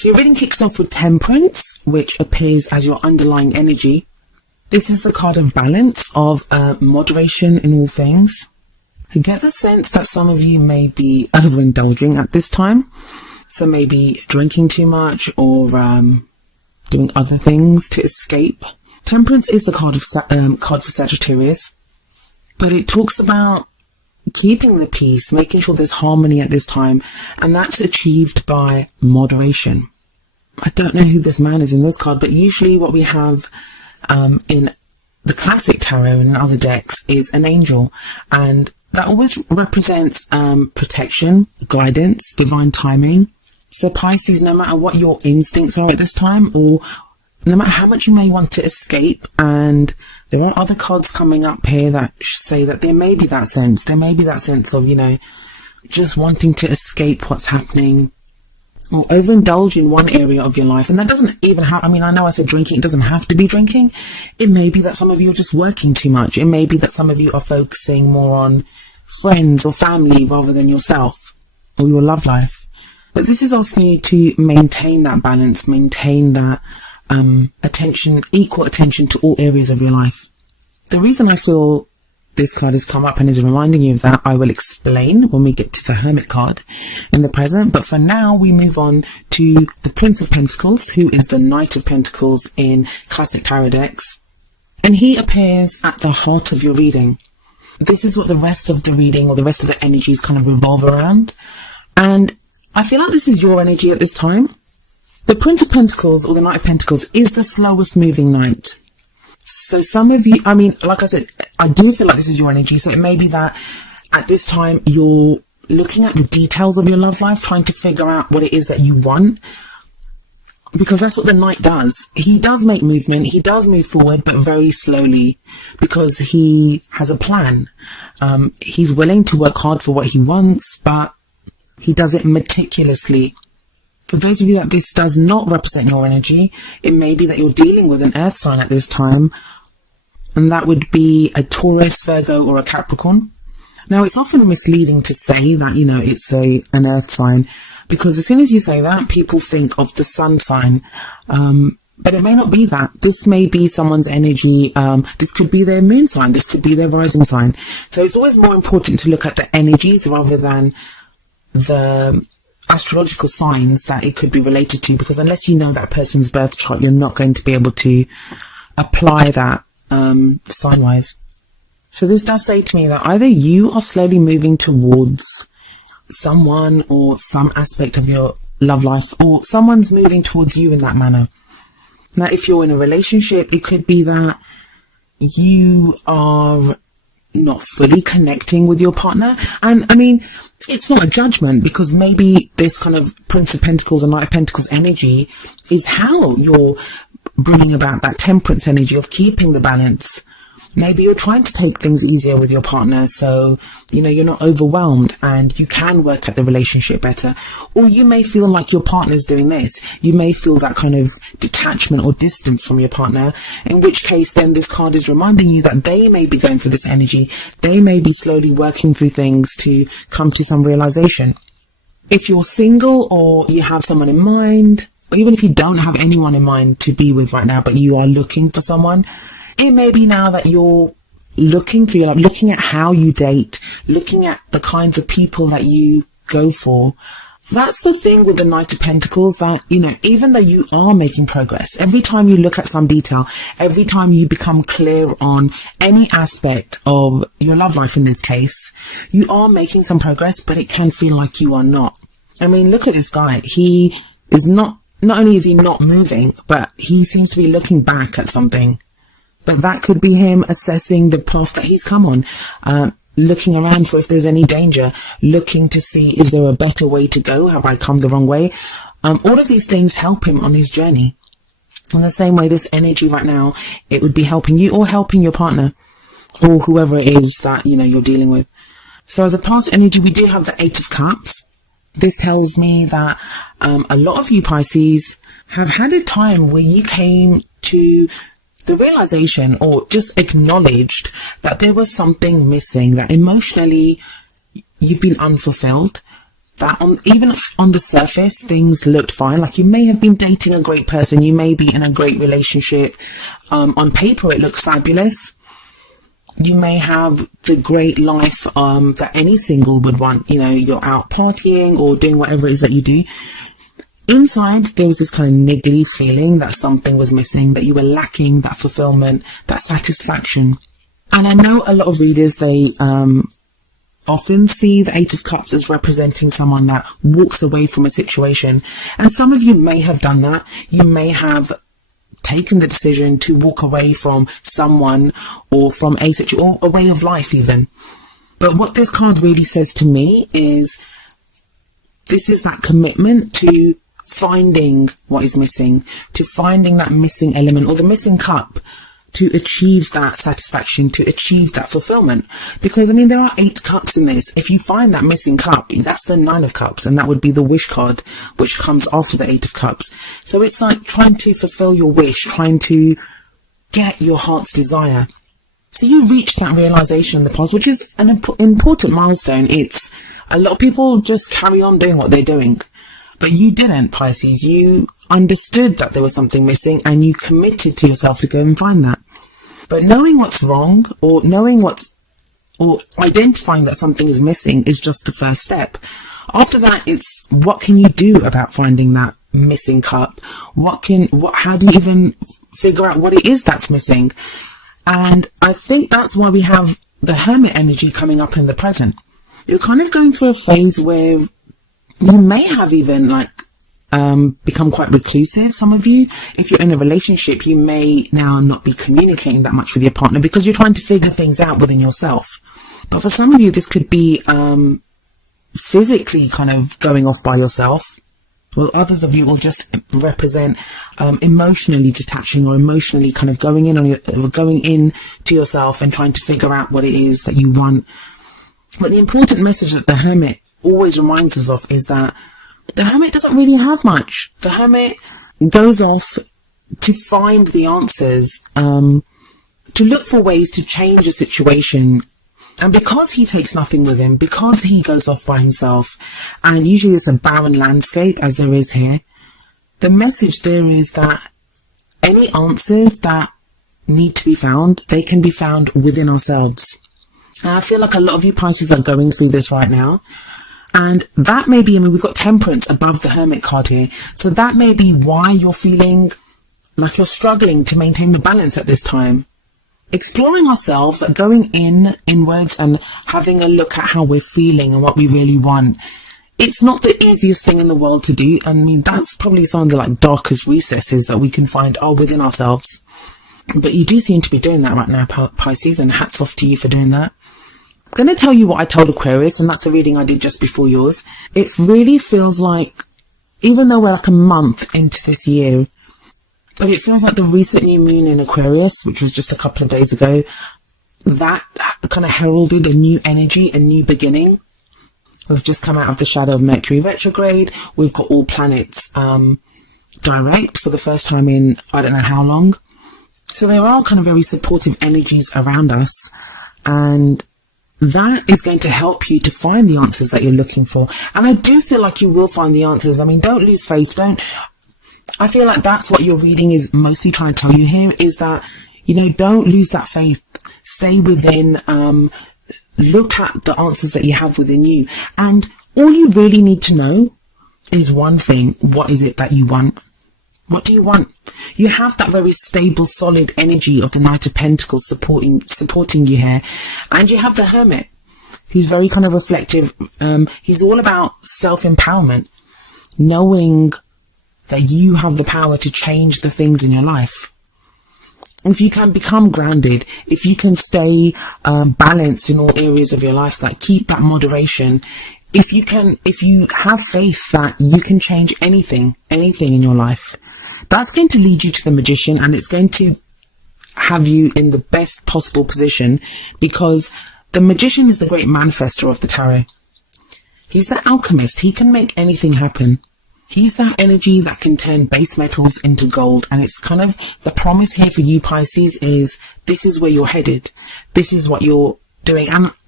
So your reading kicks off with Temperance, which appears as your underlying energy. This is the card of balance, of moderation in all things. I get the sense that some of you may be overindulging at this time. So maybe drinking too much or doing other things to escape. Temperance is the card for Sagittarius. But it talks about keeping the peace, making sure there's harmony at this time. And that's achieved by moderation. I don't know who this man is in this card, but usually what we have in the classic tarot and in other decks is an angel. And that always represents protection, guidance, divine timing. So Pisces, no matter what your instincts are at this time, or no matter how much you may want to escape, and there are other cards coming up here that say that there may be that sense. There may be that sense of, just wanting to escape what's happening, or overindulge in one area of your life. And that doesn't even have, I know I said drinking, it doesn't have to be drinking. It may be that some of you are just working too much. It may be that some of you are focusing more on friends or family rather than yourself or your love life. But this is asking you to maintain that balance, maintain that attention, equal attention to all areas of your life. The reason I feel this card has come up and is reminding you of that, I will explain when we get to the Hermit card in the present. But for now, we move on to the Prince of Pentacles, who is the Knight of Pentacles in classic tarot decks. And he appears at the heart of your reading. This is what the rest of the reading or the rest of the energies kind of revolve around. And I feel like this is your energy at this time. The Prince of Pentacles or the Knight of Pentacles is the slowest moving knight. So some of you, like I said, I do feel like this is your energy. So it may be that at this time you're looking at the details of your love life, trying to figure out what it is that you want. Because that's what the Knight does. He does make movement. He does move forward, but very slowly, because he has a plan. He's willing to work hard for what he wants, but he does it meticulously. For those of you that this does not represent your energy, it may be that you're dealing with an earth sign at this time, and that would be a Taurus, Virgo, or a Capricorn. Now, it's often misleading to say that, it's an earth sign, because as soon as you say that, people think of the sun sign. But it may not be that. This may be someone's energy. This could be their moon sign. This could be their rising sign. So it's always more important to look at the energies rather than the astrological signs that it could be related to, because unless you know that person's birth chart, you're not going to be able to apply that sign-wise. So this does say to me that either you are slowly moving towards someone or some aspect of your love life, or someone's moving towards you in that manner. Now, if you're in a relationship, it could be that you are not fully connecting with your partner. And it's not a judgment, because maybe this kind of Prince of Pentacles and Knight of Pentacles energy is how you're bringing about that temperance energy of keeping the balance. Maybe you're trying to take things easier with your partner, so, you're not overwhelmed and you can work at the relationship better. Or you may feel like your partner's doing this. You may feel that kind of detachment or distance from your partner, in which case then this card is reminding you that they may be going through this energy. They may be slowly working through things to come to some realization. If you're single or you have someone in mind, or even if you don't have anyone in mind to be with right now, but you are looking for someone, it may be now that you're looking for your love, looking at how you date, looking at the kinds of people that you go for. That's the thing with the Knight of Pentacles, that, even though you are making progress, every time you look at some detail, every time you become clear on any aspect of your love life in this case, you are making some progress, but it can feel like you are not. Look at this guy. He is not only is he not moving, but he seems to be looking back at something. But that could be him assessing the path that he's come on, looking around for if there's any danger, looking to see, is there a better way to go? Have I come the wrong way? All of these things help him on his journey. In the same way, this energy right now, it would be helping you or helping your partner or whoever it is that, you're dealing with. So as a past energy, we do have the Eight of Cups. This tells me that a lot of you Pisces have had a time where you came to the realization or just acknowledged that there was something missing, that emotionally you've been unfulfilled. that even on the surface, things looked fine. Like, you may have been dating a great person, you may be in a great relationship. On paper, it looks fabulous. You may have the great life that any single would want. You know, you're out partying or doing whatever it is that you do. Inside, there was this kind of niggly feeling that something was missing, that you were lacking that fulfillment, that satisfaction. And I know a lot of readers, they often see the Eight of Cups as representing someone that walks away from a situation. And some of you may have done that. You may have taken the decision to walk away from someone or from a situation or a way of life even. But what this card really says to me is this is that commitment to finding what is missing, to finding that missing element or the missing cup, to achieve that satisfaction, to achieve that fulfillment. Because, I mean, there are 8 cups in this. If you find that missing cup, that's the 9 of Cups, and that would be the wish card, which comes after the 8 of Cups. So it's like trying to fulfill your wish, trying to get your heart's desire. So you reached that realization in the past, which is an important milestone. It's a lot of people just carry on doing what they're doing. But you didn't, Pisces. You understood that there was something missing and you committed to yourself to go and find that. But knowing what's wrong or identifying that something is missing is just the first step. After that, it's what can you do about finding that missing cup? How do you even figure out what it is that's missing? And I think that's why we have the Hermit energy coming up in the present. You're kind of going through a phase where you may have even become quite reclusive, some of you. If you're in a relationship, you may now not be communicating that much with your partner because you're trying to figure things out within yourself. But for some of you, this could be physically kind of going off by yourself. Well, others of you will just represent emotionally detaching or emotionally kind of going in to yourself and trying to figure out what it is that you want. But the important message that the Hermit always reminds us of is that the Hermit doesn't really have much. The Hermit goes off to find the answers, to look for ways to change a situation. And because he takes nothing with him, because he goes off by himself, and usually it's a barren landscape as there is here, the message there is that any answers that need to be found, they can be found within ourselves. And I feel like a lot of you Pisces are going through this right now. And that may be, we've got Temperance above the Hermit card here. So that may be why you're feeling like you're struggling to maintain the balance at this time. Exploring ourselves, going inwards and having a look at how we're feeling and what we really want. It's not the easiest thing in the world to do. I mean, that's probably some of the darkest recesses that we can find are within ourselves. But you do seem to be doing that right now, Pisces, and hats off to you for doing that. I'm going to tell you what I told Aquarius, and that's the reading I did just before yours. It really feels like, even though we're like a month into this year, but it feels like the recent new moon in Aquarius, which was just a couple of days ago, that kind of heralded a new energy, a new beginning. We've just come out of the shadow of Mercury retrograde. We've got all planets direct for the first time in I don't know how long. So there are kind of very supportive energies around us, and that is going to help you to find the answers that you're looking for. And I do feel like you will find the answers. I mean, don't lose faith. I feel like that's what your reading is mostly trying to tell you here, is that, don't lose that faith. Stay within, look at the answers that you have within you. And all you really need to know is one thing. What is it that you want? What do you want? You have that very stable, solid energy of the Knight of Pentacles supporting you here. And you have the Hermit, who's very kind of reflective. He's all about self-empowerment, knowing that you have the power to change the things in your life. If you can become grounded, if you can stay balanced in all areas of your life, keep that moderation, if you have faith that you can change anything in your life, that's going to lead you to the Magician, and it's going to have you in the best possible position, because the Magician is the great manifestor of the tarot. He's the alchemist. He can make anything happen. He's that energy that can turn base metals into gold. And it's kind of the promise here for you Pisces is this is where you're headed. This is what you're doing. And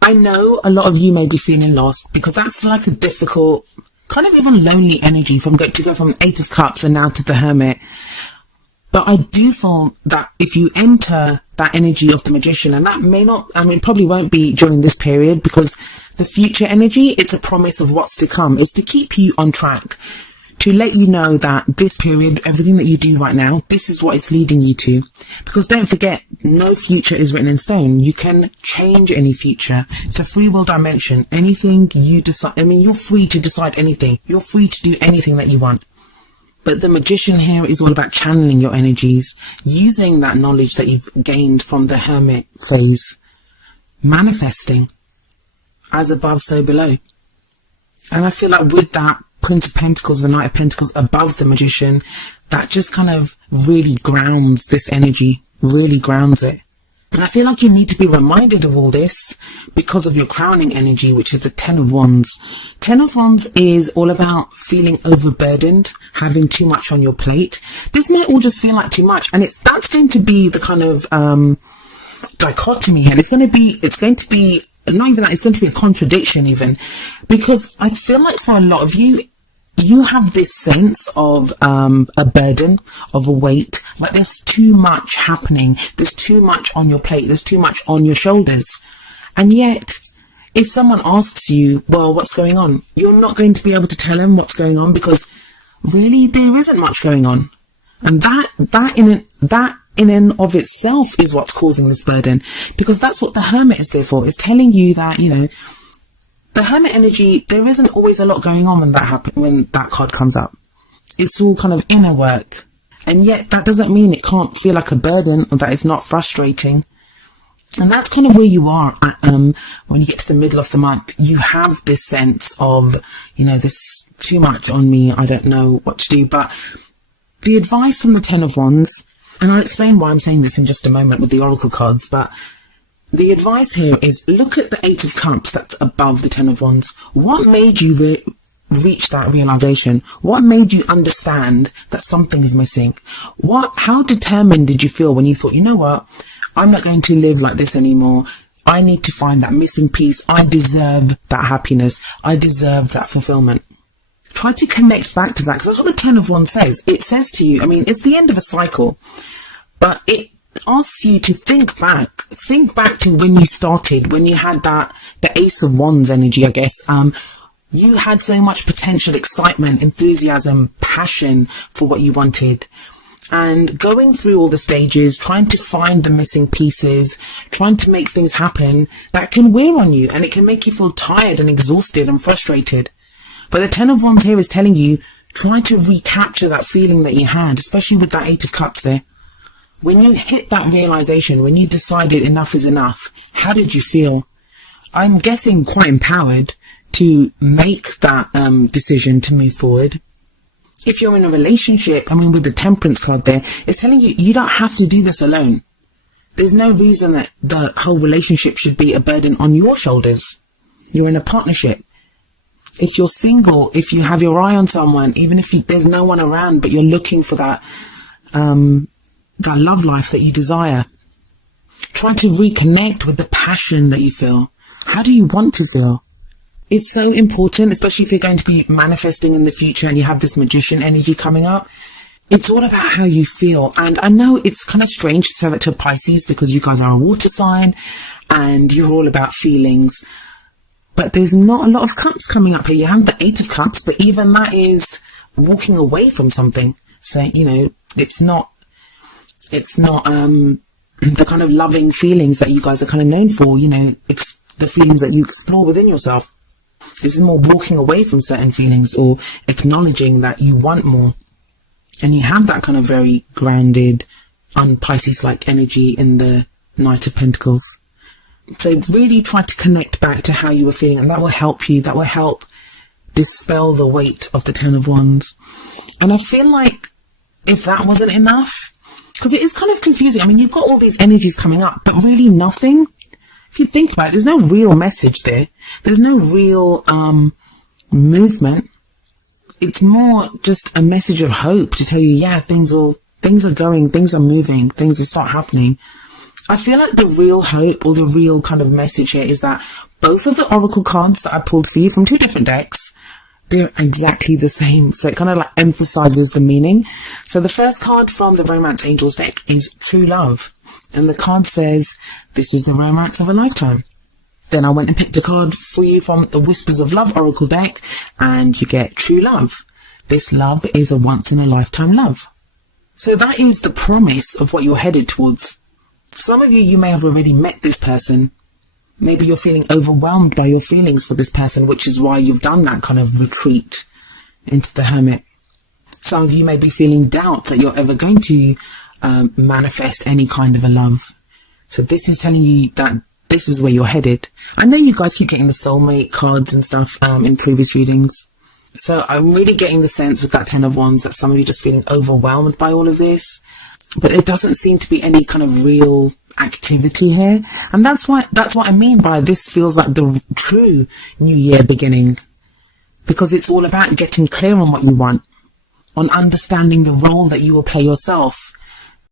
I know a lot of you may be feeling lost, because that's like a difficult, kind of even lonely energy to go from 8 of Cups and now to the Hermit. But I do feel that if you enter that energy of the Magician, and that may not, probably won't be during this period, because the future energy, it's a promise of what's to come. It's to keep you on track, to let you know that this period, everything that you do right now, this is what it's leading you to. Because don't forget, no future is written in stone. You can change any future. It's a free will dimension. Anything you decide, you're free to decide anything. You're free to do anything that you want. But the Magician here is all about channeling your energies, using that knowledge that you've gained from the Hermit phase, manifesting, as above, so below. And I feel like with that Prince of Pentacles, the Knight of Pentacles above the Magician, that just kind of really grounds this energy, really grounds it. And I feel like you need to be reminded of all this because of your crowning energy, which is the 10 of Wands. 10 of Wands is all about feeling overburdened, having too much on your plate. This might all just feel like too much, and that's going to be the kind of dichotomy, and it's going to be not even that, it's going to be a contradiction even, because I feel like for a lot of you, you have this sense of a burden, of a weight, like there's too much happening, there's too much on your plate, there's too much on your shoulders. And yet, if someone asks you, well, what's going on? You're not going to be able to tell them what's going on, because really there isn't much going on. And that in and of itself is what's causing this burden, because that's what the Hermit is there for. It's telling you that, the Hermit energy, there isn't always a lot going on when that card comes up. It's all kind of inner work. And yet that doesn't mean it can't feel like a burden, or that it's not frustrating. And that's kind of where you are at, when you get to the middle of the month. You have this sense of, there's too much on me, I don't know what to do. But the advice from the 10 of Wands, and I'll explain why I'm saying this in just a moment with the Oracle cards, but the advice here is look at the 8 of Cups that's above the 10 of Wands. What made you reach that realization? What made you understand that something is missing? How determined did you feel when you thought, you know what, I'm not going to live like this anymore. I need to find that missing piece. I deserve that happiness. I deserve that fulfillment. Try to connect back to that, because that's what the 10 of Wands says. It says to you, it's the end of a cycle, but it asks you to think back to when you started, when you had the Ace of Wands energy, I guess. You had so much potential, excitement, enthusiasm, passion for what you wanted. And going through all the stages, trying to find the missing pieces, trying to make things happen, that can wear on you, and it can make you feel tired and exhausted and frustrated. But the 10 of Wands here is telling you, try to recapture that feeling that you had, especially with that 8 of Cups there. When you hit that realization, when you decided enough is enough, how did you feel? I'm guessing quite empowered to make that decision to move forward. If you're in a relationship, with the Temperance card there, it's telling you, you don't have to do this alone. There's no reason that the whole relationship should be a burden on your shoulders. You're in a partnership. If you're single, if you have your eye on someone, even if there's no one around, but you're looking for that love life that you desire, try to reconnect with the passion that you feel. How do you want to feel? It's so important, especially if you're going to be manifesting in the future and you have this Magician energy coming up. It's all about how you feel. And I know it's kind of strange to say that to Pisces, because you guys are a water sign and you're all about feelings. But there's not a lot of cups coming up here. You have the 8 of Cups, but even that is walking away from something. So, it's not the kind of loving feelings that you guys are kind of known for, the feelings that you explore within yourself. This is more walking away from certain feelings, or acknowledging that you want more. And you have that kind of very grounded, un-Pisces-like energy in the Knight of Pentacles. So really try to connect back to how you were feeling, and that will help you. That will help dispel the weight of the 10 of Wands. And I feel like if that wasn't enough, because it is kind of confusing. You've got all these energies coming up, but really nothing. If you think about it, there's no real message there. There's no real movement. It's more just a message of hope to tell you, yeah, things are going, things are moving, things will start happening. I feel like the real hope, or the real kind of message here, is that both of the oracle cards that I pulled for you from 2 different decks, they're exactly the same. So it kind of like emphasizes the meaning. So the first card from the Romance Angels deck is True Love. And the card says, this is the romance of a lifetime. Then I went and picked a card for you from the Whispers of Love oracle deck, and you get True Love. This love is a once in a lifetime love. So that is the promise of what you're headed towards. For some of you, you may have already met this person. Maybe you're feeling overwhelmed by your feelings for this person, which is why you've done that kind of retreat into the hermit. Some of you may be feeling doubt that you're ever going to manifest any kind of a love. So this is telling you that this is where you're headed. I know you guys keep getting the soulmate cards and stuff in previous readings. So I'm really getting the sense with that 10 of Wands that some of you are just feeling overwhelmed by all of this. But there doesn't seem to be any kind of real activity here. And that's what I mean by this feels like the true new year beginning. Because it's all about getting clear on what you want, on understanding the role that you will play yourself,